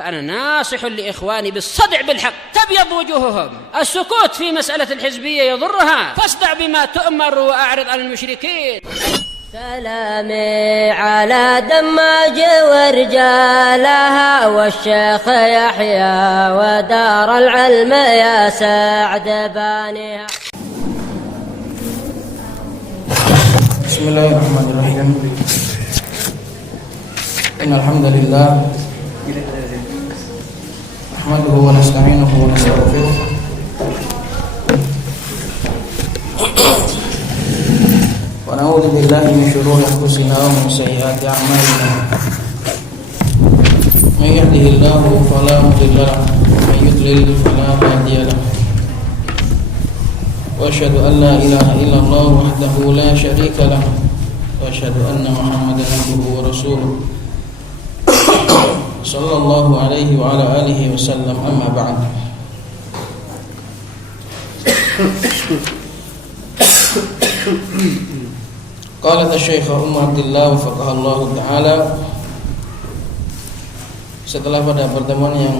فأنا ناصح لإخواني بالصدع بالحق تبيض وجوههم. السكوت في مسألة الحزبية يضرها، فاصدع بما تؤمر وأعرض عن المشركين. سلامي على دماج ورجالها والشيخ يحيى ودار العلم يا سعد بانيها. بسم الله الرحمن الرحيم. إن الحمد لله نحمده ونستعينه ونستغفره ونعوذ بالله من شرور أنفسنا ومن سيئات أعمالنا. من يهده الله فلا مضل له ومن يضلل فلا هادي له. وأشهد أن لا إله إلا الله وحده لا شريك له وأشهد أن محمدا عبده ورسوله صلى الله عليه وعلى آله وسلم. أما بعد. Qala Syekh Umar Abdullah wafaqahallahu taala. Setelah pada pertemuan yang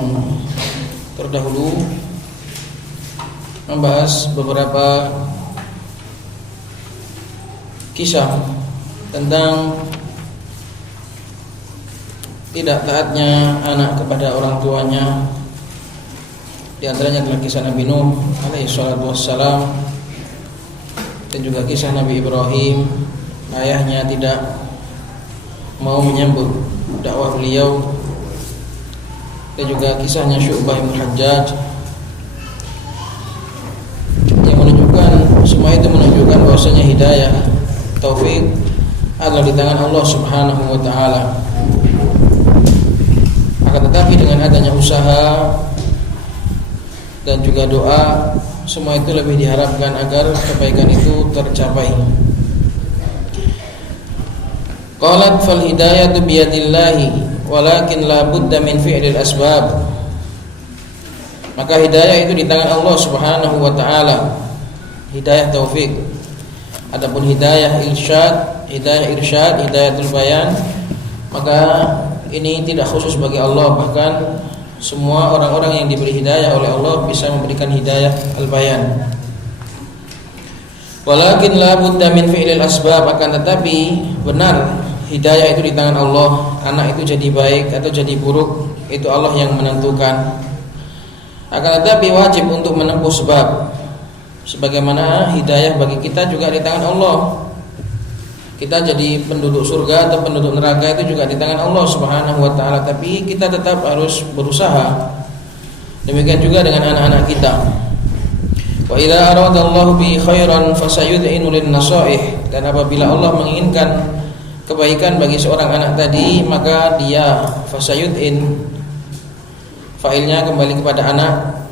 terdahulu membahas beberapa kisah tentang tidak taatnya anak kepada orang tuanya, di antaranya adalah kisah Nabi Nuh alaihi salatu wassalam, dan juga kisah Nabi Ibrahim, ayahnya tidak mau menyambut dakwah beliau, dan juga kisahnya Syu'bah bin Hajjaj, yang menunjukkan, semua itu menunjukkan bahwasanya hidayah, taufik adalah di tangan Allah Subhanahu wa taala. Akan tetapi dengan adanya usaha dan juga doa, semua itu lebih diharapkan agar kebaikan itu tercapai. Qalat fal hidayatu biyadillahi walakin la budda min fi'lil asbab. Maka hidayah itu di tangan Allah Subhanahu wa taala. Hidayah taufik. Adapun hidayah irsyad, hidayatul bayan, maka ini tidak khusus bagi Allah, bahkan semua orang-orang yang diberi hidayah oleh Allah bisa memberikan hidayah al-bayan. Walakin la budda min fi'lil asbab, akan tetapi benar hidayah itu di tangan Allah. Anak itu jadi baik atau jadi buruk itu Allah yang menentukan. Akan tetapi wajib untuk menempuh sebab. Sebagaimana hidayah bagi kita juga di tangan Allah. Kita jadi penduduk surga atau penduduk neraka itu juga di tangan Allah Subhanahu wa taala, tapi kita tetap harus berusaha. Demikian juga dengan anak-anak kita. Wa idza aradallahu bi khairan fasayud'inu lin-nasaih. Dan apabila Allah menginginkan kebaikan bagi seorang anak tadi, maka dia fasayud'in, failnya kembali kepada anak,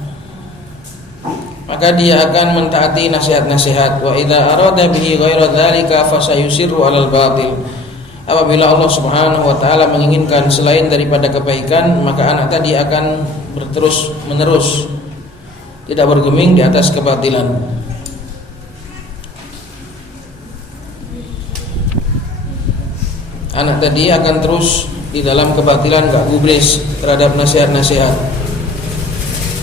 maka dia akan mentaati nasihat-nasihat. Wa idza arada bihi ghaira dzalika fasayusirru 'alal batil. Apabila Allah Subhanahu wa taala menginginkan selain daripada kebaikan, maka anak tadi akan berterus menerus tidak bergeming di atas kebatilan. Anak tadi akan terus di dalam kebatilan, enggak gubris terhadap nasihat-nasihat.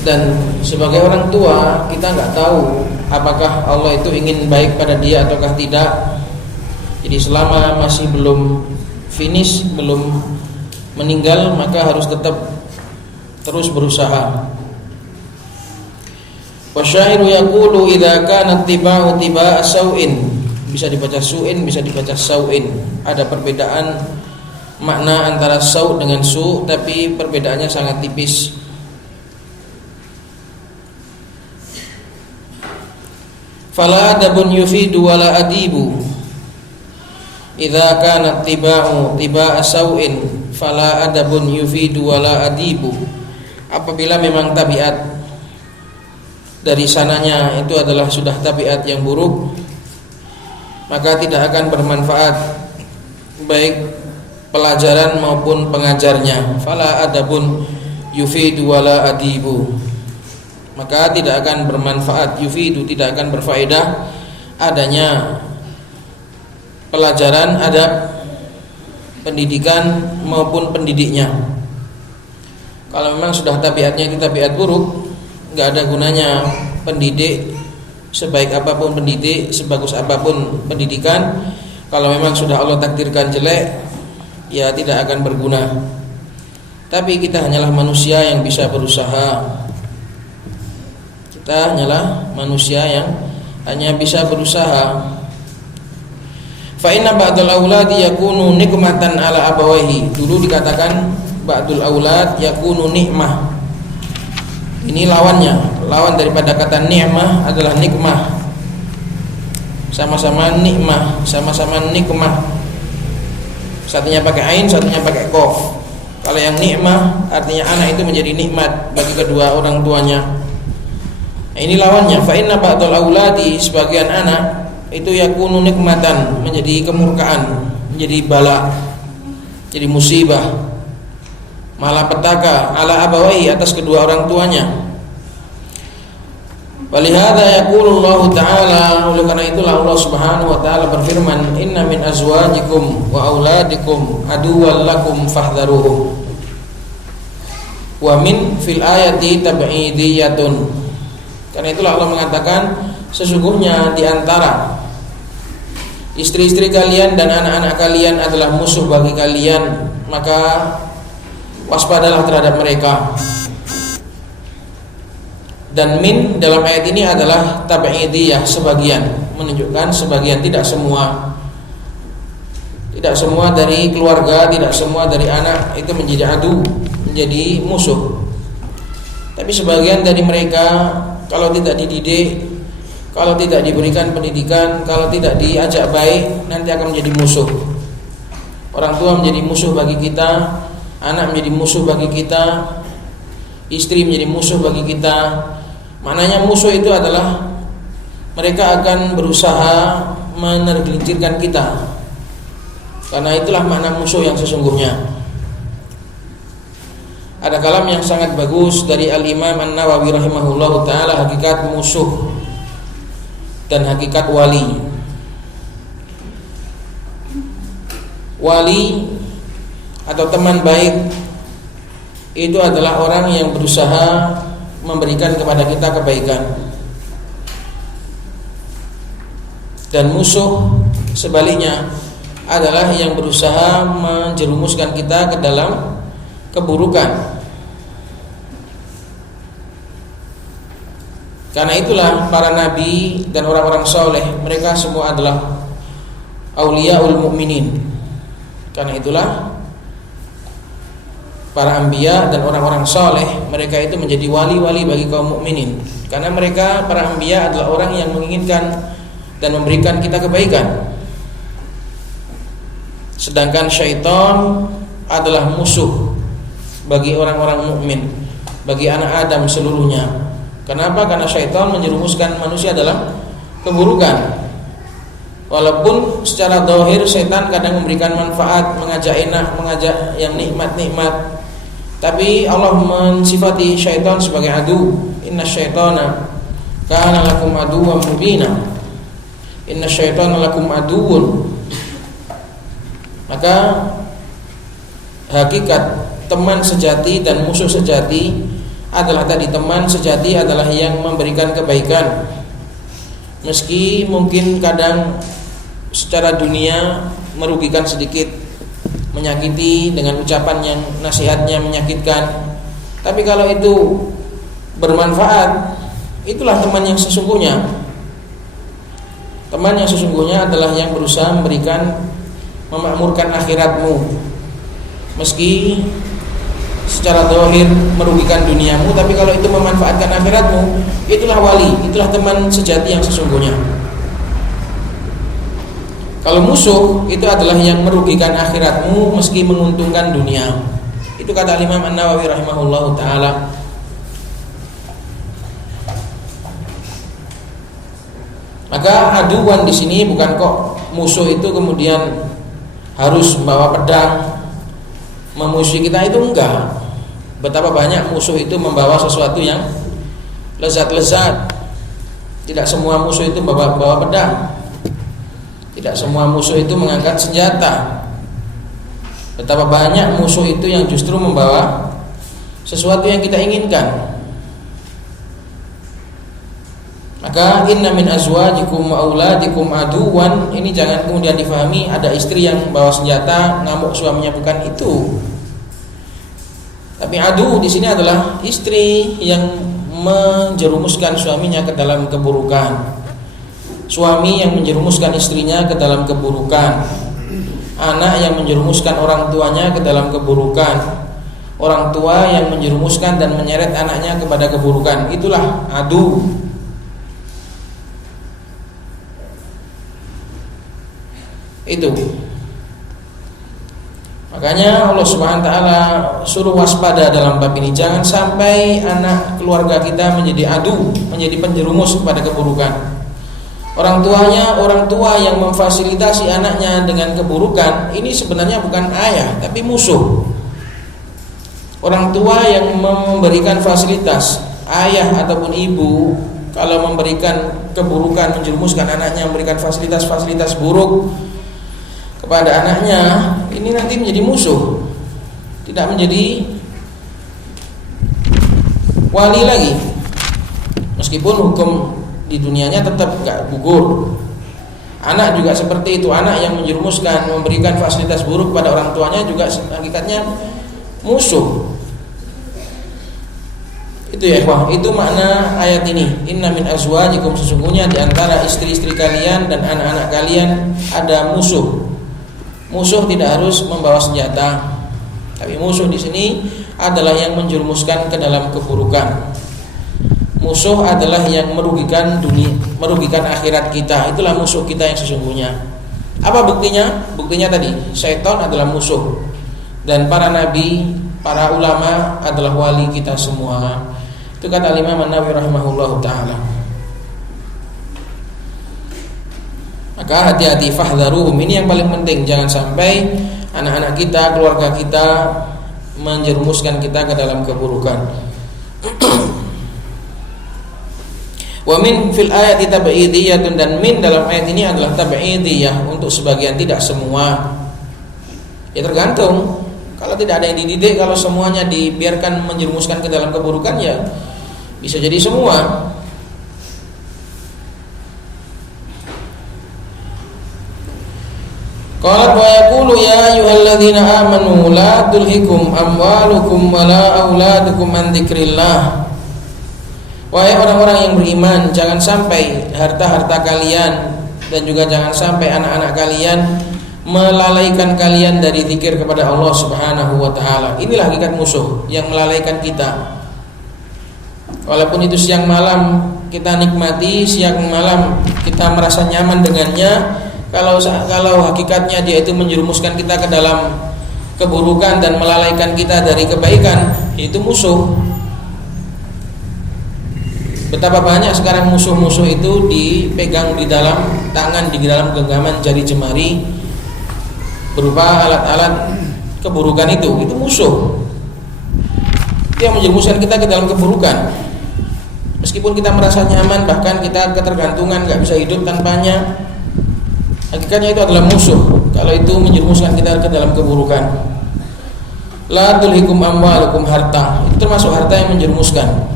Dan sebagai orang tua, kita nggak tahu apakah Allah itu ingin baik pada dia ataukah tidak. Jadi selama masih belum finish, belum meninggal, maka harus tetap terus berusaha. Wasyairu yaqulu idza kana tiba'u tiba'a sau'in. Bisa dibaca su'in, bisa dibaca sau'in. Ada perbedaan makna antara sau' dengan su', tapi perbedaannya sangat tipis. Fala adabun yufidu wala adibu. Idza kana tiba'u tiba'a sau'in fala adabun yufidu wala adibu. Apabila memang tabiat dari sananya itu adalah sudah tabiat yang buruk, maka tidak akan bermanfaat baik pelajaran maupun pengajarnya. Fala adabun yufidu wala adibu. Maka tidak akan bermanfaat, yufidu, tidak akan berfaedah adanya pelajaran, adab, pendidikan maupun pendidiknya. Kalau memang sudah tabiatnya itu tabiat buruk, nggak ada gunanya pendidik, sebaik apapun pendidik, sebagus apapun pendidikan. Kalau memang sudah Allah takdirkan jelek, ya tidak akan berguna. Tapi kita hanyalah manusia yang bisa berusaha. Kita hanyalah manusia yang hanya bisa berusaha. Fa inna ba'dal auladi yakunu nikmatan ala abawaihi. Dulu dikatakan ba'dul aulad yakunu nikmah. Ini lawannya. Lawan daripada kata nikmah adalah nikmah. Sama-sama nikmah, sama-sama nikmah. Satunya pakai ain, satunya pakai qaf. Kalau yang nikmah artinya anak itu menjadi nikmat bagi kedua orang tuanya. Nah, ini lawannya. Fa inna ba'dal auladi, sebagian anak itu yakunu nikmatan, menjadi kemurkaan, menjadi bala, jadi musibah, malapetaka ala abawaihi, atas kedua orang tuanya. Walihada yaqulullahu ta'ala, oleh karena itulah Allah Subhanahu wa taala berfirman, inna min azwajikum wa auladikum aduwwan lakum fahdharuhum. Wa min fil ayati tab'idiyatun. Karena itulah Allah mengatakan, sesungguhnya di antara istri-istri kalian dan anak-anak kalian adalah musuh bagi kalian, maka waspadalah terhadap mereka. Dan min dalam ayat ini adalah tab'idiyah, sebagian, menunjukkan sebagian, tidak semua. Tidak semua dari keluarga, tidak semua dari anak itu menjadi adu, menjadi musuh. Tapi sebagian dari mereka, kalau tidak dididik, kalau tidak diberikan pendidikan, kalau tidak diajak baik, nanti akan menjadi musuh. Orang tua menjadi musuh bagi kita, anak menjadi musuh bagi kita, istri menjadi musuh bagi kita. Maknanya musuh itu adalah mereka akan berusaha menergelincirkan kita. Karena itulah makna musuh yang sesungguhnya. Ada kalam yang sangat bagus dari Al-Imam An-Nawawi rahimahullahu ta'ala, hakikat musuh dan hakikat wali. Wali atau teman baik itu adalah orang yang berusaha memberikan kepada kita kebaikan. Dan musuh sebaliknya adalah yang berusaha menjerumuskan kita ke dalam keburukan. Karena itulah para nabi dan orang-orang soleh, mereka semua adalah auliyaul mu'minin. Karena itulah para anbiya dan orang-orang soleh, mereka itu menjadi wali-wali bagi kaum mukminin. Karena mereka, para anbiya, adalah orang yang menginginkan dan memberikan kita kebaikan. Sedangkan syaitan adalah musuh bagi orang-orang mukmin, bagi anak Adam seluruhnya. Kenapa? Karena syaitan menjerumuskan manusia dalam keburukan. Walaupun secara zahir syaitan kadang memberikan manfaat, mengajak enak, mengajak yang nikmat-nikmat, tapi Allah mensifati syaitan sebagai adu. Inna syaitana kana lakum aduwwan mubina. Inna syaitana lakum aduwwun. Maka hakikat teman sejati dan musuh sejati adalah tadi, teman sejati adalah yang memberikan kebaikan, meski mungkin kadang secara dunia merugikan sedikit, menyakiti dengan ucapan yang nasihatnya menyakitkan. Tapi kalau itu bermanfaat, itulah teman yang sesungguhnya. Teman yang sesungguhnya adalah yang berusaha memberikan, memakmurkan akhiratmu, meski secara zahir merugikan duniamu, tapi kalau itu memanfaatkan akhiratmu, itulah wali, itulah teman sejati yang sesungguhnya. Kalau musuh itu adalah yang merugikan akhiratmu meski menguntungkan dunia. Itu kata Imam An-Nawawi rahimahullahu taala. Maka aduan di sini bukan kok musuh itu kemudian harus membawa pedang memusuhi kita, itu enggak. Betapa banyak musuh itu membawa sesuatu yang lezat-lezat. Tidak semua musuh itu bawa pedang. Tidak semua musuh itu mengangkat senjata. Betapa banyak musuh itu yang justru membawa sesuatu yang kita inginkan. Maka inna min azwajikum wa auladikum aduwan, ini jangan kemudian difahami ada istri yang bawa senjata ngamuk suaminya, bukan itu. Tapi adu di sini adalah istri yang menjerumuskan suaminya ke dalam keburukan, suami yang menjerumuskan istrinya ke dalam keburukan, anak yang menjerumuskan orang tuanya ke dalam keburukan, orang tua yang menjerumuskan dan menyeret anaknya kepada keburukan. Itulah adu. Itu. Makanya Allah Subhanahu wa taala suruh waspada dalam bab ini, jangan sampai anak keluarga kita menjadi adu, menjadi penjerumus kepada keburukan. Orang tua yang memfasilitasi anaknya dengan keburukan, ini sebenarnya bukan ayah tapi musuh. Orang tua yang memberikan fasilitas, ayah ataupun ibu kalau memberikan keburukan, menjerumuskan anaknya, memberikan fasilitas-fasilitas buruk kepada anaknya, ini nanti menjadi musuh, tidak menjadi wali lagi. Meskipun hukum di dunianya tetap gak gugur. Anak juga seperti itu, anak yang menjerumuskan, memberikan fasilitas buruk pada orang tuanya juga hakikatnya musuh. Itu ya ikhwah, itu makna ayat ini. Inna min azwajikum, sesungguhnya di antara istri-istri kalian dan anak-anak kalian ada musuh. Musuh tidak harus membawa senjata, tapi musuh di sini adalah yang menjerumuskan ke dalam keburukan. Musuh adalah yang merugikan dunia, merugikan akhirat kita. Itulah musuh kita yang sesungguhnya. Apa buktinya? Buktinya tadi, syaitan adalah musuh, dan para nabi, para ulama adalah wali kita semua. Itu kata Imam An-Nawawi rahimahullahu taala. Maka hati-hati, fahdharuhum, ini yang paling penting. Jangan sampai anak-anak kita, keluarga kita menjerumuskan kita ke dalam keburukan. Wa min fil ayati tab'idiyatun, dan min dalam ayat ini adalah tab'idiyah, untuk sebagian, tidak semua. Ya tergantung. Kalau tidak ada yang dididik, kalau semuanya dibiarkan menjerumuskan ke dalam keburukan, ya bisa jadi semua. Qalat wa yaqulu ya ayyuhalladzina amanu la tulhikum amwalukum wala auladukum an dzikrillah. Wahai orang-orang yang beriman, jangan sampai harta-harta kalian dan juga jangan sampai anak-anak kalian melalaikan kalian dari zikir kepada Allah Subhanahu wa taala. Inilah hakikat musuh yang melalaikan kita. Walaupun itu siang malam kita nikmati, siang malam kita merasa nyaman dengannya, kalau hakikatnya dia itu menjerumuskan kita ke dalam keburukan dan melalaikan kita dari kebaikan, itu musuh. Betapa banyak sekarang musuh-musuh itu dipegang di dalam tangan, di dalam genggaman jari jemari, berupa alat-alat keburukan. Itu musuh. Dia menjerumuskan kita ke dalam keburukan. Meskipun kita merasa nyaman, bahkan kita ketergantungan, gak bisa hidup tanpanya, hakikatnya itu adalah musuh. Kalau itu menjerumuskan kita ke dalam keburukan. La tulhikum amwalukum, harta, itu termasuk harta yang menjerumuskan.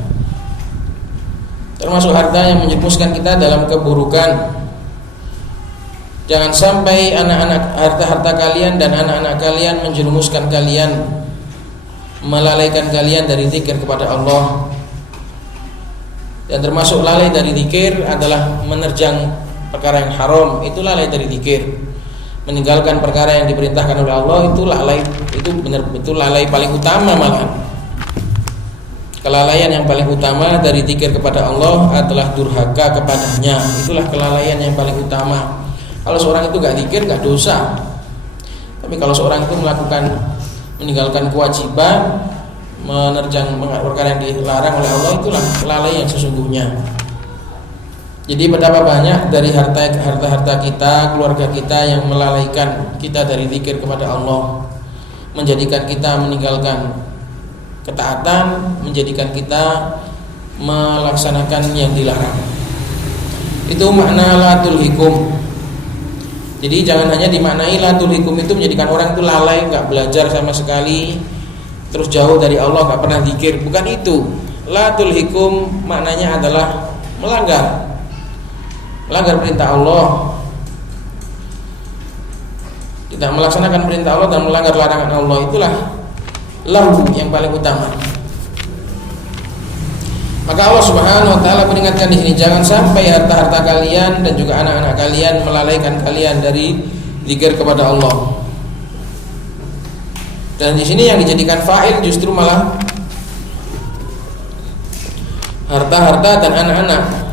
Termasuk harta yang menjerumuskan kita dalam keburukan. Jangan sampai harta-harta kalian dan anak-anak kalian menjerumuskan kalian, melalaikan kalian dari zikir kepada Allah. Dan termasuk lalai dari zikir adalah menerjang perkara yang haram, itu lalai dari zikir. Meninggalkan perkara yang diperintahkan oleh Allah, itu lalai, itu lalai paling utama malah. Kelalaian yang paling utama dari zikir kepada Allah adalah durhaka kepadanya. Itulah kelalaian yang paling utama. Kalau seorang itu gak zikir, gak dosa. Tapi kalau seorang itu meninggalkan kewajiban, menerjang perkara yang dilarang oleh Allah, itulah kelalaian yang sesungguhnya. Jadi betapa banyak dari harta-harta kita, keluarga kita yang melalaikan kita dari zikir kepada Allah, menjadikan kita meninggalkan ketaatan, menjadikan kita melaksanakan yang dilarang. Itu makna la tulhikum. Jadi jangan hanya dimaknai la tulhikum itu menjadikan orang itu lalai, enggak belajar sama sekali, terus jauh dari Allah, enggak pernah zikir, bukan itu. La tulhikum maknanya adalah melanggar perintah Allah, tidak melaksanakan perintah Allah dan melanggar larangan Allah, itulah lahu yang paling utama. Maka Allah Subhanahu wa taala peringatkan di sini, jangan sampai harta-harta kalian dan juga anak-anak kalian melalaikan kalian dari zikir kepada Allah. Dan di sini yang dijadikan fa'il justru malah harta-harta dan anak-anak.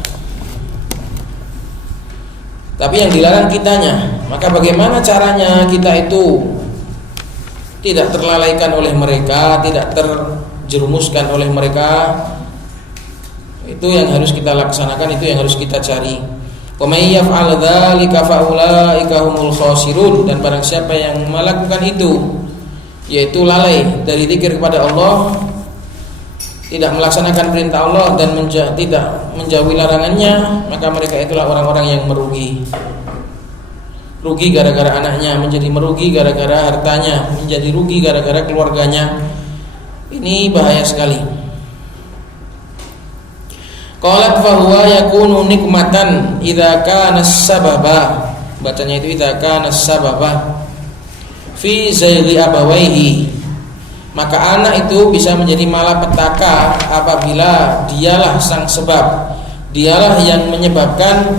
Tapi yang dilarang kitanya. Maka bagaimana caranya kita itu tidak terlalaikan oleh mereka, tidak terjerumuskan oleh mereka? Itu yang harus kita laksanakan, itu yang harus kita cari. Wa may yaf'al dzalika fa ulaika humul khasirun, dan barang siapa yang melakukan itu, yaitu lalai dari zikir kepada Allah, tidak melaksanakan perintah Allah dan tidak menjauhi larangannya, maka mereka itulah orang-orang yang merugi. Rugi gara-gara anaknya, menjadi merugi gara-gara hartanya, menjadi rugi gara-gara keluarganya. Ini bahaya sekali. Qalat fa huwa yakunu nikmatan idza kana sababa. Bacanya itu idza kana sababa fi zayghi abawaihi. Maka anak itu bisa menjadi malapetaka apabila dialah sang sebab, dialah yang menyebabkan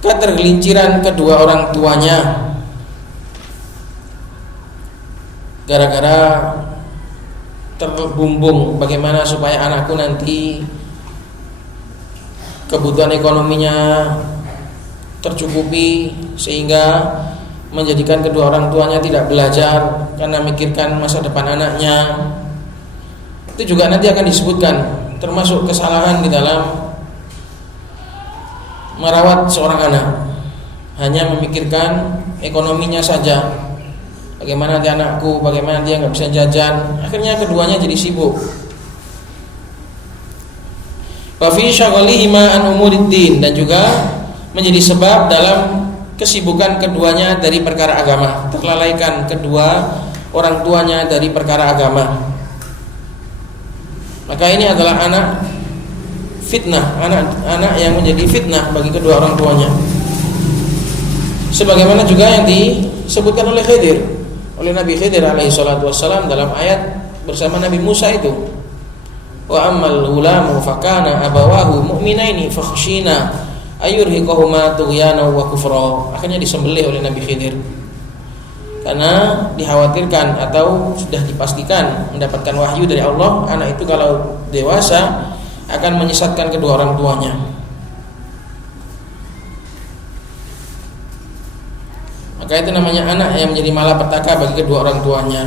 ketergelinciran kedua orang tuanya, gara-gara terbumbung bagaimana supaya anakku nanti kebutuhan ekonominya tercukupi, sehingga menjadikan kedua orang tuanya tidak belajar karena mikirkan masa depan anaknya. Itu juga nanti akan disebutkan termasuk kesalahan di dalam merawat seorang anak, hanya memikirkan ekonominya saja. Bagaimana nanti anakku, bagaimana dia nggak bisa jajan, akhirnya keduanya jadi sibuk. Wa fi syaghalihima an umuriddin, dan juga menjadi sebab dalam kesibukan keduanya dari perkara agama, terlalaikan kedua orang tuanya dari perkara agama. Maka ini adalah anak fitnah, anak yang menjadi fitnah bagi kedua orang tuanya. Sebagaimana juga yang disebutkan oleh Nabi Khidir alaihi salatu wassalam dalam ayat bersama Nabi Musa itu. Wa ammal ghulamu fakana abawahu mu'minaini fakhshina ayurhiqahuma tughyana wa kufra. Akhirnya disembelih oleh Nabi Khidir karena dikhawatirkan atau sudah dipastikan mendapatkan wahyu dari Allah, anak itu kalau dewasa akan menyesatkan kedua orang tuanya. Maka itu namanya anak yang menjadi malapetaka bagi kedua orang tuanya.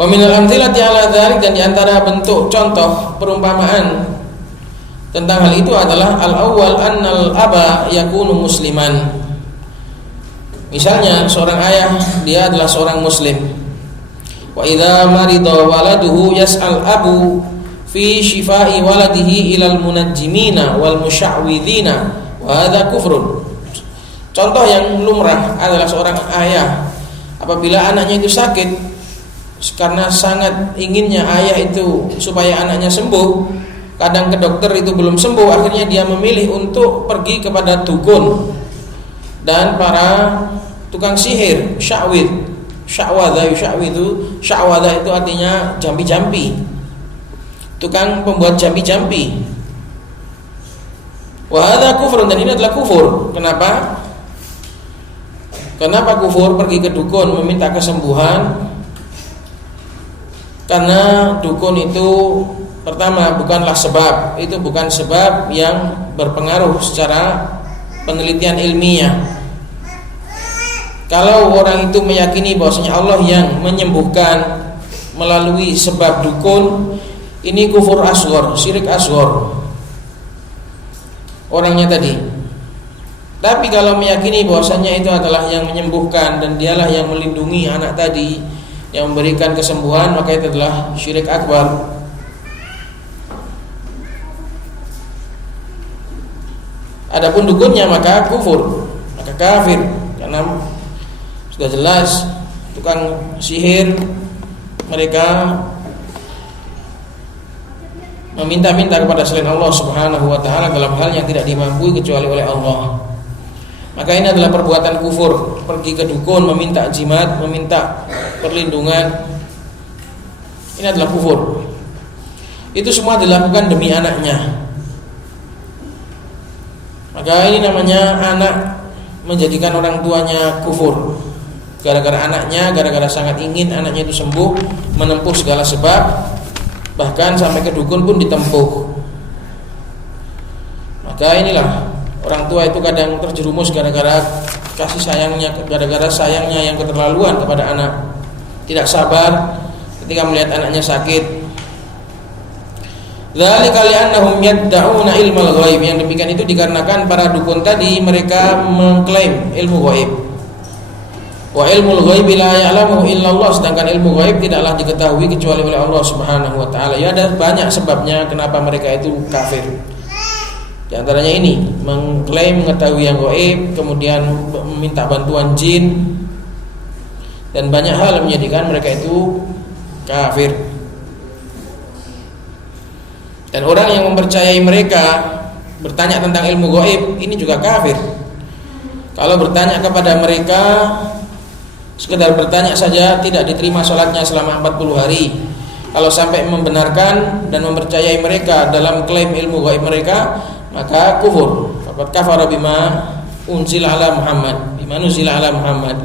Wa minal amthilati ala dzalik, dan diantara bentuk contoh perumpamaan tentang hal itu adalah al-awwal annal aba yakunu musliman. Misalnya seorang ayah, dia adalah seorang muslim. Wa idza marida waladuhu yas'al abu fi shifai waladihi ilal munajjimina wal musya'widhina wa hadza kufrun. Contoh yang lumrah adalah seorang ayah apabila anaknya itu sakit, karena sangat inginnya ayah itu supaya anaknya sembuh, kadang ke dokter itu belum sembuh, akhirnya dia memilih untuk pergi kepada dukun dan para tukang sihir, sya'wadha itu artinya jampi-jampi, tukang pembuat jampi-jampi. Wa hadza kufrun, dan ini adalah kufur. Kenapa kufur? Pergi ke dukun meminta kesembuhan. Karena dukun itu pertama bukanlah sebab, itu bukan sebab yang berpengaruh secara penelitian ilmiah. Kalau orang itu meyakini bahwasanya Allah yang menyembuhkan melalui sebab dukun, ini kufur asghar, syirik asghar orangnya tadi. Tapi kalau meyakini bahwasanya itu adalah yang menyembuhkan dan dialah yang melindungi anak tadi, yang memberikan kesembuhan, maka itu adalah syirik akbar. Adapun dukunnya maka kufur, maka kafir, karena Sudah jelas tukang sihir mereka meminta-minta kepada selain Allah Subhanahu wa taala dalam hal yang tidak dimampu kecuali oleh Allah. Maka ini adalah perbuatan kufur. Pergi ke dukun meminta jimat, meminta perlindungan, ini adalah kufur. Itu semua dilakukan demi anaknya. Maka ini namanya anak menjadikan orang tuanya kufur. Gara-gara anaknya, gara-gara sangat ingin anaknya itu sembuh, menempuh segala sebab, bahkan sampai ke dukun pun ditempuh. Maka inilah orang tua itu kadang terjerumus gara-gara kasih sayangnya, gara-gara sayangnya yang keterlaluan kepada anak. Tidak sabar ketika melihat anaknya sakit. Dzalika li'annahum yad'una ilmal ghaib. Yang demikian itu dikarenakan para dukun tadi mereka mengklaim ilmu ghaib. Wa ilmul ghaib la ya'lamu illallah, sedangkan ilmu ghaib tidaklah diketahui kecuali oleh Allah Subhanahu wa taala. Ya, ada banyak sebabnya kenapa mereka itu kafir. Di antaranya ini, mengklaim mengetahui yang gaib, kemudian meminta bantuan jin, dan banyak hal yang menjadikan mereka itu kafir. Dan orang yang mempercayai mereka bertanya tentang ilmu gaib, ini juga kafir. Kalau bertanya kepada mereka, sekedar bertanya saja, tidak diterima sholatnya selama 40 hari. Kalau sampai membenarkan dan mempercayai mereka dalam klaim ilmu gaib mereka, maka kufur. Faqad kafara bima unzila ala Muhammad, bima nuzila ala Muhammad.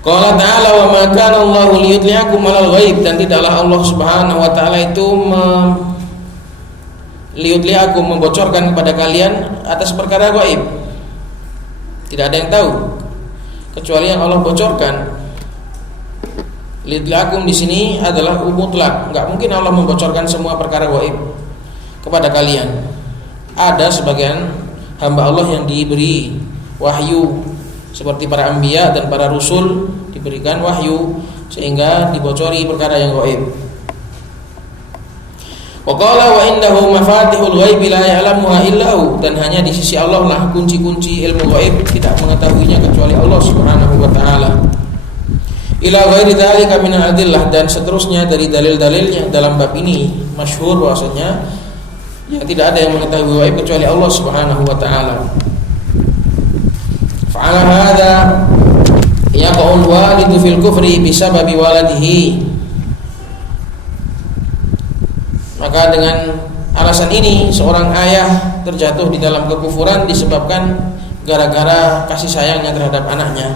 Qala ta'ala wa ma kana Allahu liyudli'akum 'alal ghaib, dan tidaklah Allah Subhanahu wa taala itu liyudli'akum, membocorkan kepada kalian atas perkara gaib. Tidak ada yang tahu kecuali yang Allah bocorkan. Liyudli'akum di sini adalah mutlak, enggak mungkin Allah membocorkan semua perkara gaib kepada kalian. Ada sebagian hamba Allah yang diberi wahyu seperti para anbiya dan para rasul, diberikan wahyu sehingga dibocori perkara yang gaib. Wa qala wa indahu mafatihul ghaib la ya'lamuha illa hu, dan hanya di sisi Allah lah kunci-kunci ilmu gaib, tidak mengetahuinya kecuali Allah Subhanahu wa taala. Ila ghairi dzalika minal adillah, dan seterusnya dari dalil-dalilnya dalam bab ini masyhur bahwasanya ya tidak ada yang mengetahui gaib kecuali Allah Subhanahu wa taala. Fa'ala hadza yaqul walidu fil kufri bisababi waladihi. Maka dengan alasan ini seorang ayah terjatuh di dalam kekufuran disebabkan gara-gara kasih sayangnya terhadap anaknya.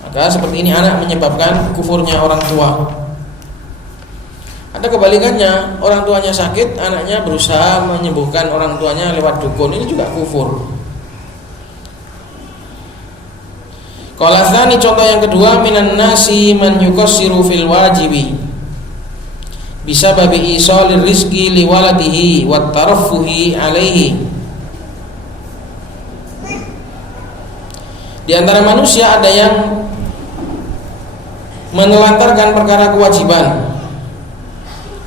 Maka seperti ini anak menyebabkan kufurnya orang tua. Ada kebalikannya, orang tuanya sakit, anaknya berusaha menyembuhkan orang tuanya lewat dukun, ini juga kufur. Qala tsani, contoh yang kedua, minan nasi man yukassiru fil wajibi bisababi isalir rizqi liwaladihi wat taraffuhi alaihi. Di antara manusia ada yang menelantarkan perkara kewajiban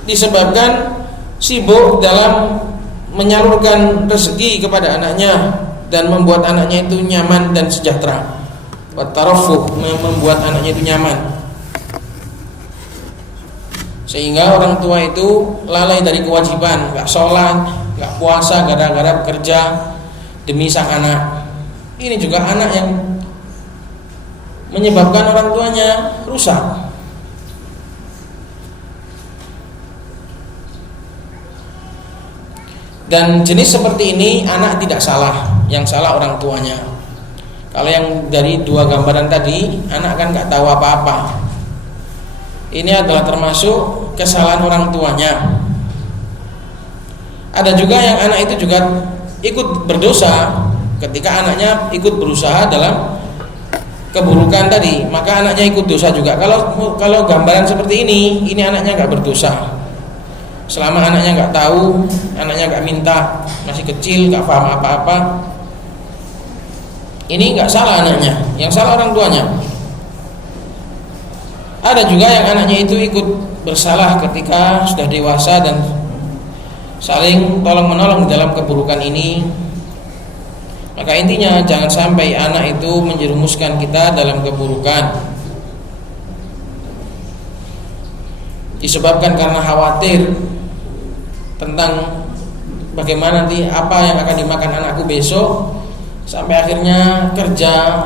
disebabkan sibuk dalam menyalurkan rezeki kepada anaknya dan membuat anaknya itu nyaman dan sejahtera. Wat taraffuh, membuat anaknya itu nyaman, sehingga orang tua itu lalai dari kewajiban, gak sholat, gak puasa gara-gara bekerja demi sang anak. Ini juga anak yang menyebabkan orang tuanya rusak. Dan jenis seperti ini anak tidak salah, yang salah orang tuanya. Kalau yang dari dua gambaran tadi, anak kan gak tahu apa-apa. Ini adalah termasuk kesalahan orang tuanya. Ada juga yang anak itu juga ikut berdosa ketika anaknya ikut berusaha dalam keburukan tadi, maka anaknya ikut dosa juga. Kalau gambaran seperti ini anaknya gak berdosa. Selama anaknya gak tahu, anaknya gak minta, masih kecil, gak paham apa-apa, ini gak salah anaknya, yang salah orang tuanya. Ada juga yang anaknya itu ikut bersalah ketika sudah dewasa dan saling tolong menolong dalam keburukan ini. Maka intinya jangan sampai anak itu menjerumuskan kita dalam keburukan, disebabkan karena khawatir tentang bagaimana nanti apa yang akan dimakan anakku besok, sampai akhirnya kerja,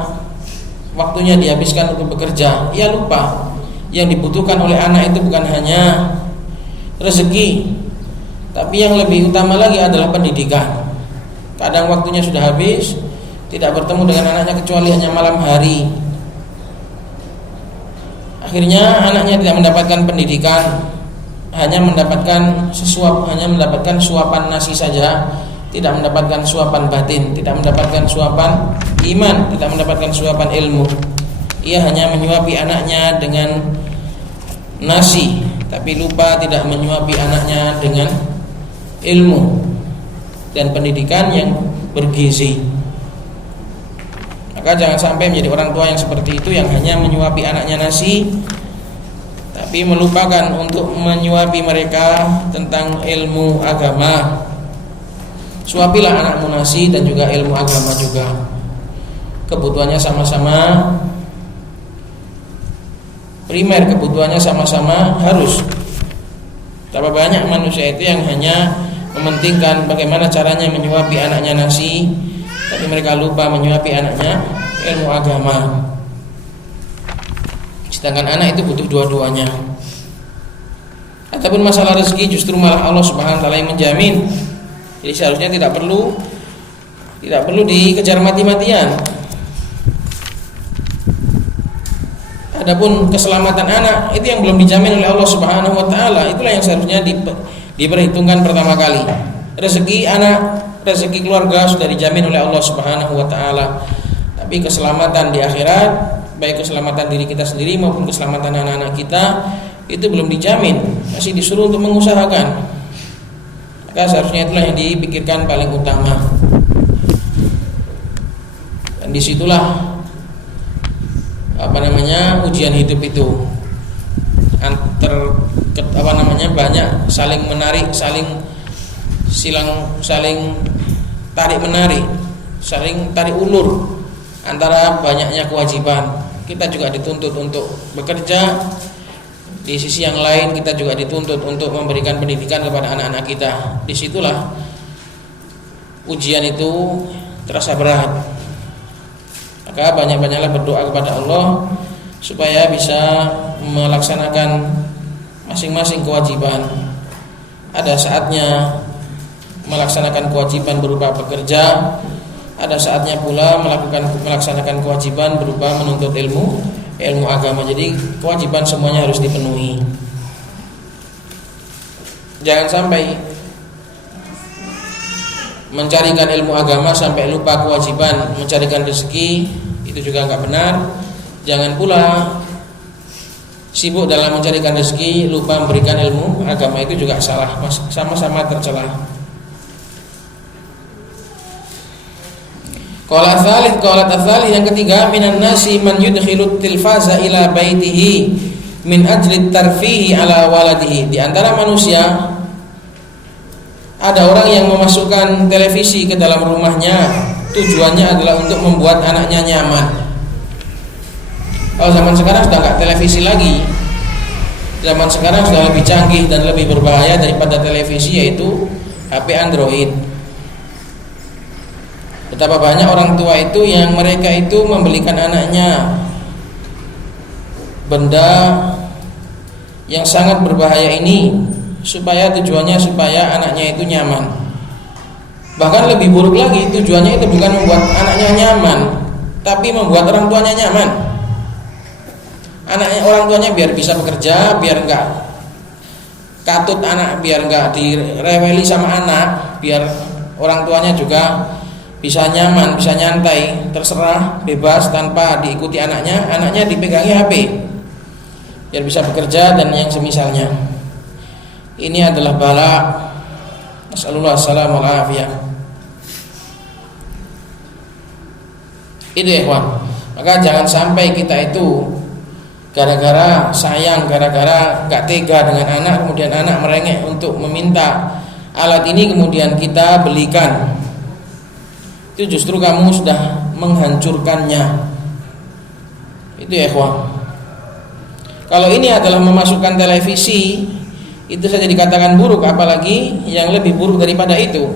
waktunya dihabiskan untuk bekerja. Ia lupa yang dibutuhkan oleh anak itu bukan hanya rezeki, tapi yang lebih utama lagi adalah pendidikan. Kadang waktunya sudah habis, tidak bertemu dengan anaknya kecuali hanya malam hari. Akhirnya anaknya tidak mendapatkan pendidikan, hanya mendapatkan suapan nasi saja, tidak mendapatkan suapan batin, tidak mendapatkan suapan iman, tidak mendapatkan suapan ilmu. Ia hanya menyuapi anaknya dengan nasi, tapi lupa tidak menyuapi anaknya dengan ilmu dan pendidikan yang bergizi. Maka jangan sampai menjadi orang tua yang seperti itu, yang hanya menyuapi anaknya nasi tapi melupakan untuk menyuapi mereka tentang ilmu agama. Suapilah anakmu nasi dan juga ilmu agama juga. Kebutuhannya sama-sama primer, kebutuhannya sama-sama harus. Berapa banyak manusia itu yang hanya mementingkan bagaimana caranya menyuapi anaknya nasi, tapi mereka lupa menyuapi anaknya ilmu agama. Sedangkan anak itu butuh dua-duanya. Ataupun masalah rezeki justru malah Allah Subhanahu wa taala yang menjamin. Jadi seharusnya tidak perlu dikejar mati-matian. Adapun keselamatan anak itu yang belum dijamin oleh Allah Subhanahu wa taala, itulah yang seharusnya diperhitungkan pertama kali. Rezeki anak, rezeki keluarga sudah dijamin oleh Allah Subhanahu wa taala. Tapi keselamatan di akhirat, baik keselamatan diri kita sendiri maupun keselamatan anak-anak kita, itu belum dijamin, masih disuruh untuk mengusahakan. Maka seharusnya itulah yang dipikirkan paling utama. Dan disitulah ujian hidup itu banyak saling menarik, saling tarik menarik, saling tarik ulur antara banyaknya kewajiban. Kita juga dituntut untuk bekerja, di sisi yang lain kita juga dituntut untuk memberikan pendidikan kepada anak-anak kita. Disitulah ujian itu terasa berat. Maka banyak-banyaklah berdoa kepada Allah supaya bisa melaksanakan masing-masing kewajiban. Ada saatnya melaksanakan kewajiban berupa bekerja, ada saatnya pula melaksanakan kewajiban berupa menuntut ilmu agama. Jadi kewajiban semuanya harus dipenuhi. Jangan sampai mencarikan ilmu agama sampai lupa kewajiban mencarikan rezeki, itu juga enggak benar. Jangan pula sibuk dalam mencarikan rezeki lupa memberikan ilmu agama, itu juga salah, sama-sama tercela. Qalat ats-tsalits, yang ketiga, minan nasi man yudkhilut tilfaza ila baitihi min ajli tarfihi ala waladihi. Di antara manusia ada orang yang memasukkan televisi ke dalam rumahnya, tujuannya adalah untuk membuat anaknya nyaman. Kalau zaman sekarang sudah enggak televisi lagi. Zaman sekarang sudah lebih canggih dan lebih berbahaya daripada televisi, yaitu HP Android. Betapa banyak orang tua itu yang mereka itu membelikan anaknya benda yang sangat berbahaya ini, tujuannya supaya anaknya itu nyaman. Bahkan lebih buruk lagi, tujuannya itu bukan membuat anaknya nyaman, tapi membuat orang tuanya nyaman. Orang tuanya biar bisa bekerja, biar enggak katut anak, biar enggak direweli sama anak, biar orang tuanya juga bisa nyaman, bisa nyantai, terserah, bebas tanpa diikuti anaknya dipegangi HP biar bisa bekerja dan yang semisalnya. Ini adalah bala. Nasallallahu alaihi wasallam. Itu ya kawan. Maka jangan sampai kita itu gara-gara sayang, gara-gara gak tega dengan anak, kemudian anak merengek untuk meminta alat ini, kemudian kita belikan. itu justru kamu sudah menghancurkannya. Itu ya ikhwan. Kalau ini adalah memasukkan televisi, itu saja dikatakan buruk, apalagi yang lebih buruk daripada itu.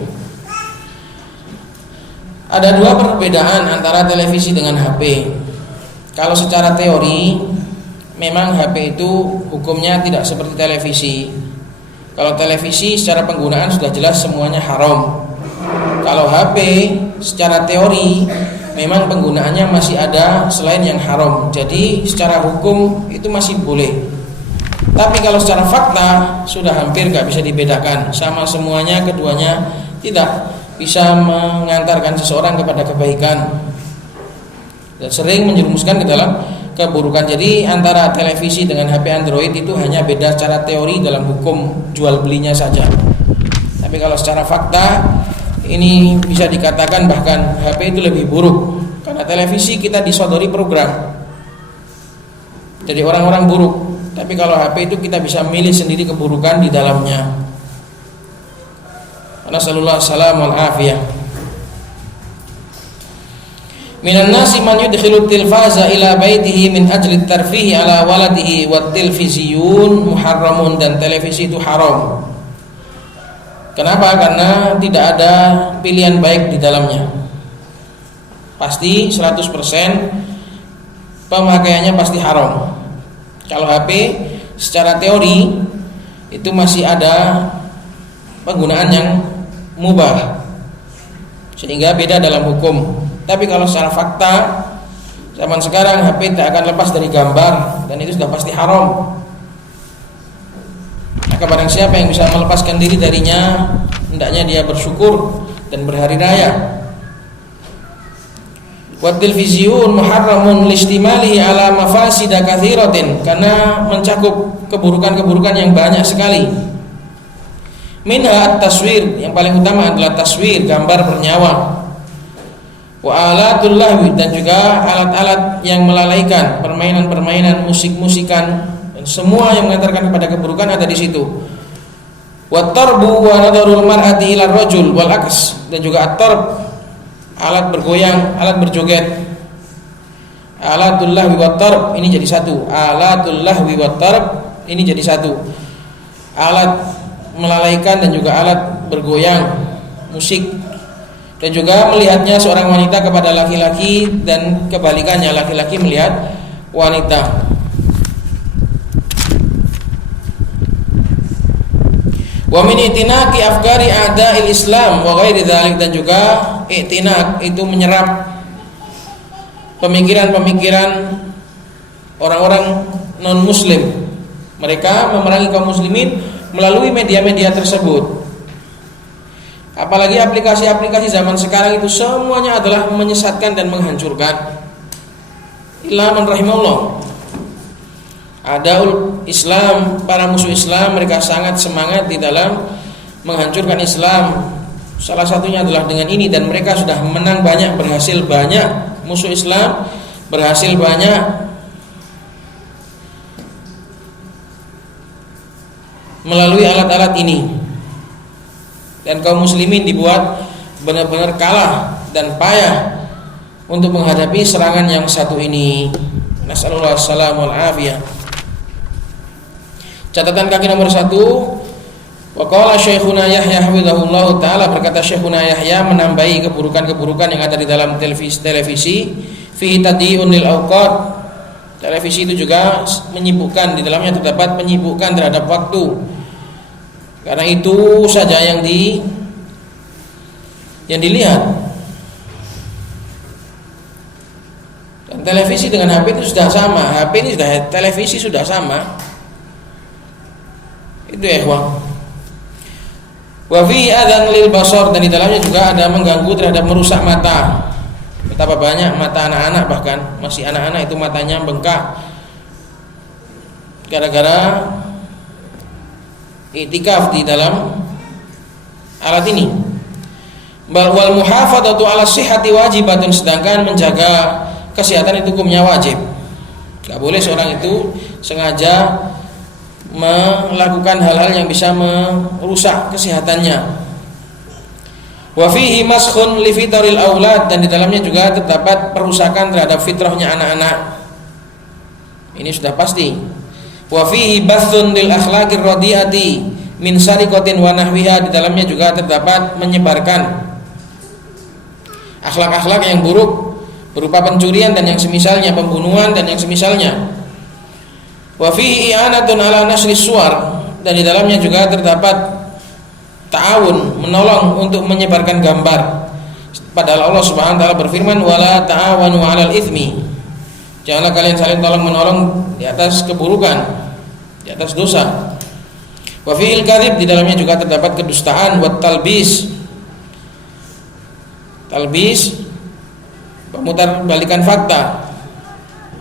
Ada dua perbedaan antara televisi dengan HP. Kalau secara teori, memang HP itu hukumnya tidak seperti televisi. Kalau televisi secara penggunaan sudah jelas semuanya haram. Kalau HP secara teori memang penggunaannya masih ada selain yang haram. Jadi secara hukum itu masih boleh. Tapi kalau secara fakta sudah hampir gak bisa dibedakan. Sama semuanya, keduanya tidak bisa mengantarkan seseorang kepada kebaikan dan sering menjerumuskan ke dalam keburukan. Jadi antara televisi dengan HP Android itu hanya beda secara teori dalam hukum jual belinya saja. Tapi kalau secara fakta ini bisa dikatakan bahkan HP itu lebih buruk. Karena televisi kita disodori program, jadi orang-orang buruk. Tapi kalau HP itu kita bisa milih sendiri keburukan di dalamnya. Nasallallahu salam wal afiyah. Minan nasi man yudkhilu tilfaza ila baitihi min ajli tarfihi ala waladihi wat tilviziyun muharramun, dan televisi itu haram. Kenapa? Karena tidak ada pilihan baik di dalamnya. Pasti 100% pemakaiannya pasti haram. Kalau HP secara teori itu masih ada penggunaan yang mubah, sehingga beda dalam hukum. Tapi kalau secara fakta zaman sekarang HP tak akan lepas dari gambar, dan itu sudah pasti haram. Maka barang siapa yang bisa melepaskan diri darinya, hendaknya dia bersyukur dan berhari raya. Wat tilviziyun muharramun listimalihi ala mafasida katsiratin, karena mencakup keburukan-keburukan yang banyak sekali. Minha at-taswir, yang paling utama adalah taswir, gambar bernyawa. Wa alatul lahwi, dan juga alat-alat yang melalaikan, permainan-permainan, musik-musikan, dan semua yang mengantarkan kepada keburukan ada di situ. Wa tarbu wa nadarul mar'ati ila rajul wal aks, dan juga at-tarb, alat bergoyang, alat berjoget. Alatul lahwi wat tarb ini jadi satu. Alatul lahwi wat tarb ini jadi satu. Alat melalaikan dan juga alat bergoyang, musik. Dan juga melihatnya seorang wanita kepada laki-laki, dan kebalikannya, laki-laki melihat wanita. Wa min itinaqi afkari a'da'il Islam wa ghairi dzalik, dan juga i'tinaq itu menyerap pemikiran-pemikiran orang-orang non muslim. Mereka memerangi kaum muslimin melalui media-media tersebut. Apalagi aplikasi-aplikasi zaman sekarang itu semuanya adalah menyesatkan dan menghancurkan. Illa man rahimahullah. Adaul Islam, para musuh Islam, mereka sangat semangat di dalam menghancurkan Islam. Salah satunya adalah dengan ini, dan mereka sudah menang banyak, berhasil banyak. Musuh Islam berhasil banyak. Melalui alat-alat ini, dan kaum muslimin dibuat benar-benar kalah dan payah untuk menghadapi serangan yang satu ini. Nasallallahu salam wal afiyah. Catatan kaki nomor 1, wa qala Syekhuna Yahya hafizahullah taala, berkata Syekhuna Yahya menambahi keburukan-keburukan yang ada di dalam televisi fi tadiun lil awqat. Televisi itu juga menyibukkan, di dalamnya terdapat menyibukkan terhadap waktu. Karena itu saja yang dilihat. Dan televisi dengan HP itu sudah sama. HP ini sudah, televisi sudah sama. Itu ya ikhwan. Wa fi adzan lil basar, dan di dalamnya juga ada mengganggu terhadap merusak mata. Betapa banyak mata anak-anak, bahkan masih anak-anak itu matanya bengkak gara-gara iktikaf di dalam alat ini. Wal muhafadzatu ala sihhati wajibatun, sedangkan menjaga kesehatan itu hukumnya wajib. Enggak boleh seorang itu sengaja melakukan hal-hal yang bisa merusak kesehatannya. Wa fihi maskhun li fitril aulad, dan di dalamnya juga terdapat perusakan terhadap fitrahnya anak-anak. Ini sudah pasti. Wa fihi bathun lil akhlaqir radiyati min sariqatin wa nahwiha, di dalamnya juga terdapat menyebarkan akhlak-akhlak yang buruk berupa pencurian dan yang semisalnya, pembunuhan dan yang semisalnya. Wa fihi i'anatun ala nasri suwar, dan di dalamnya juga terdapat ta'awun, menolong untuk menyebarkan gambar. Padahal Allah Subhanahu wa taala berfirman, wala ta'awanu 'alal itsmi, janganlah kalian saling tolong-menolong di atas keburukan, di atas dosa. Wa fi'il kadzib, di dalamnya juga terdapat kedustaan, wa talbis, pemutarbalikan fakta,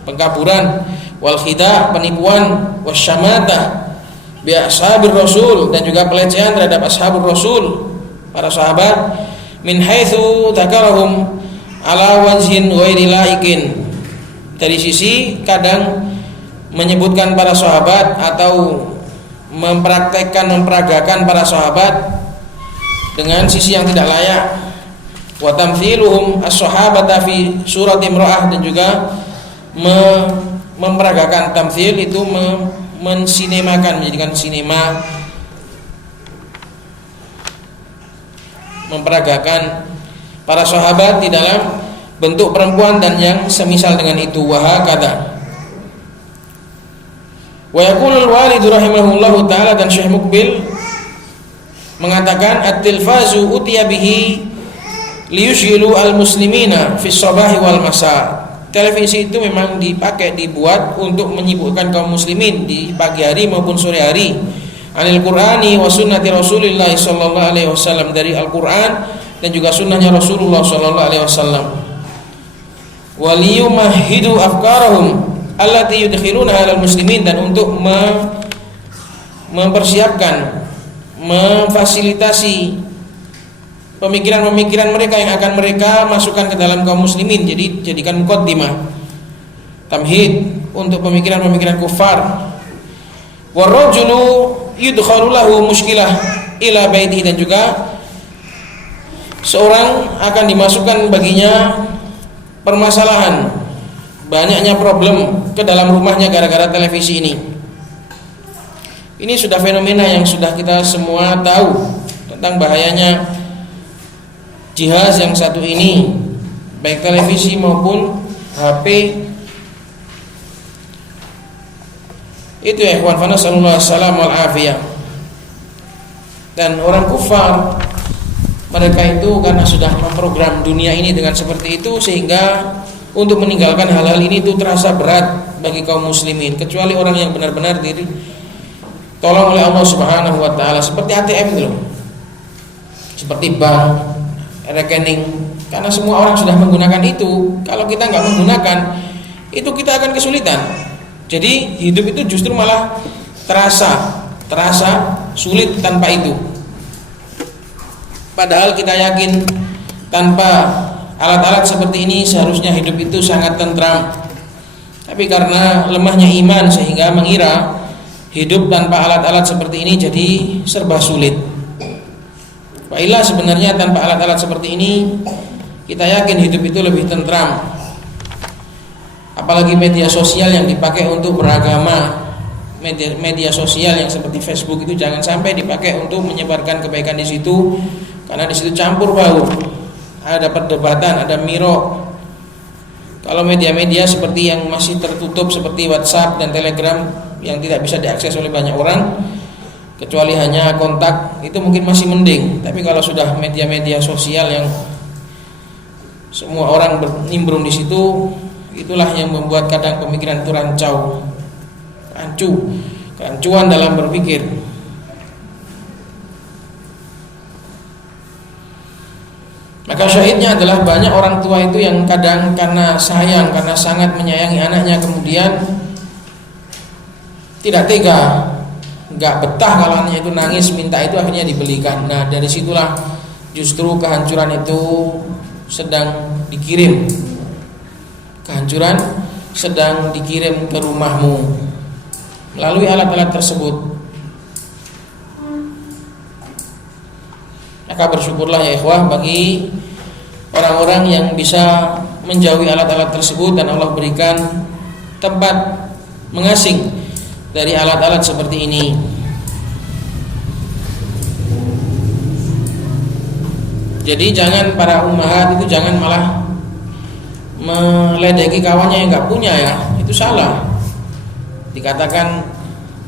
pengkaburan, wal khida, penipuan, wasyamata bi ashabir rasul, dan juga pelecehan terhadap ashabur rasul, para sahabat, min haitsu dzakarahum ala wajhin ghairi laikin, dari sisi kadang menyebutkan para sahabat atau memperagakan para sahabat dengan sisi yang tidak layak. Wa tamthiluhum as-sahabata fi surat imra'ah, dan juga memperagakan tamthil itu mensinemakan, menjadikan sinema, memperagakan para sahabat di dalam bentuk perempuan dan yang semisal dengan itu. Wa hakadha. Wa yaqulul walidu rahimahullahu taala, dan Syekh Mukbil mengatakan, at-tilfazu utiya bihi liyushghilu al-muslimina fi shabahi wal masa. Televisi itu memang dibuat untuk menyibukkan kaum muslimin di pagi hari maupun sore hari. Anil Qur'ani wa sunnati Rasulillah sallallahu alaihi wasallam, dari Al-Qur'an dan juga sunnahnya Rasulullah sallallahu alaihi wasallam. Wa liyumahhidu afkarahum allati yudkhilunaha alal muslimin, dan untuk mempersiapkan, memfasilitasi pemikiran-pemikiran mereka yang akan mereka masukkan ke dalam kaum muslimin. Jadi jadikan muqaddimah, tamhid untuk pemikiran-pemikiran kufar. Warajulu yudkhalu lahu mushkilah ila baitihi, dan juga seorang akan dimasukkan baginya permasalahan, banyaknya problem ke dalam rumahnya gara-gara televisi ini. Ini sudah fenomena yang sudah kita semua tahu tentang bahayanya jihaz yang satu ini, baik televisi maupun HP. Itu ya ikhwan, fa nasallallahu alaihi wal afiyah. Dan orang kufar, mereka itu karena sudah memprogram dunia ini dengan seperti itu, sehingga untuk meninggalkan hal-hal ini itu terasa berat bagi kaum muslimin, kecuali orang yang benar-benar tolong oleh Allah Subhanahu wa taala, seperti ATM itu, seperti bank, rekening, karena semua orang sudah menggunakan itu. Kalau kita nggak menggunakan itu, kita akan kesulitan. Jadi hidup itu justru malah terasa sulit tanpa itu. Padahal kita yakin tanpa alat-alat seperti ini seharusnya hidup itu sangat tentram. Tapi karena lemahnya iman sehingga mengira hidup tanpa alat-alat seperti ini jadi serba sulit. Baiklah, sebenarnya tanpa alat-alat seperti ini kita yakin hidup itu lebih tentram. Apalagi media sosial yang dipakai untuk beragama, media sosial yang seperti Facebook itu jangan sampai dipakai untuk menyebarkan kebaikan di situ, karena di situ campur baur, ada perdebatan, ada miro. Kalau media-media seperti yang masih tertutup seperti WhatsApp dan Telegram yang tidak bisa diakses oleh banyak orang, kecuali hanya kontak, itu mungkin masih mending. Tapi kalau sudah media-media sosial yang semua orang nimbrung di situ, itulah yang membuat kadang pemikiran itu kerancuan dalam berpikir. Maka syahidnya adalah banyak orang tua itu yang kadang karena sayang, karena sangat menyayangi anaknya, kemudian tidak tega, nggak betah kalau anaknya itu nangis minta itu, akhirnya dibelikan. Nah, dari situlah justru kehancuran itu sedang dikirim. Kehancuran sedang dikirim ke rumahmu melalui alat-alat tersebut. Maka bersyukurlah ya ikhwah bagi orang-orang yang bisa menjauhi alat-alat tersebut dan Allah berikan tempat mengasing dari alat-alat seperti ini. Jadi jangan para ummahat itu jangan malah meledeki kawannya yang nggak punya ya, itu salah. Dikatakan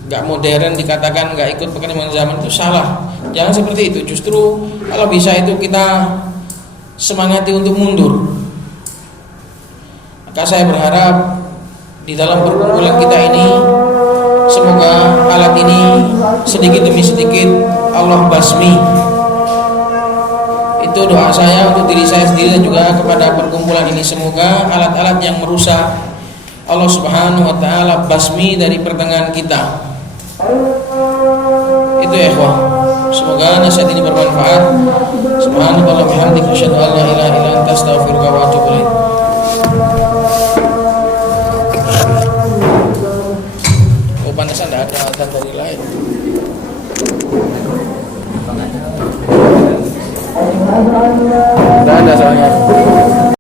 nggak modern, dikatakan nggak ikut perkembangan zaman, itu salah. Jangan seperti itu. Justru kalau bisa itu kita semangati untuk mundur. Maka saya berharap di dalam perkumpulan kita ini semoga alat ini sedikit demi sedikit Allah basmi. Itu doa saya untuk diri saya sendiri dan juga kepada perkumpulan ini. Semoga alat-alat yang merusak Allah Subhanahu wa taala basmi dari pertengahan kita. Itu ya ikhwah. Semoga nasihat ini bermanfaat. Subhanallah wa bihamdihi asyhadu an la ilaha illa anta astaghfiruka wa atubu ilaik. Oh, pantesan enggak ada azan dari lain. Tidak ada soalnya.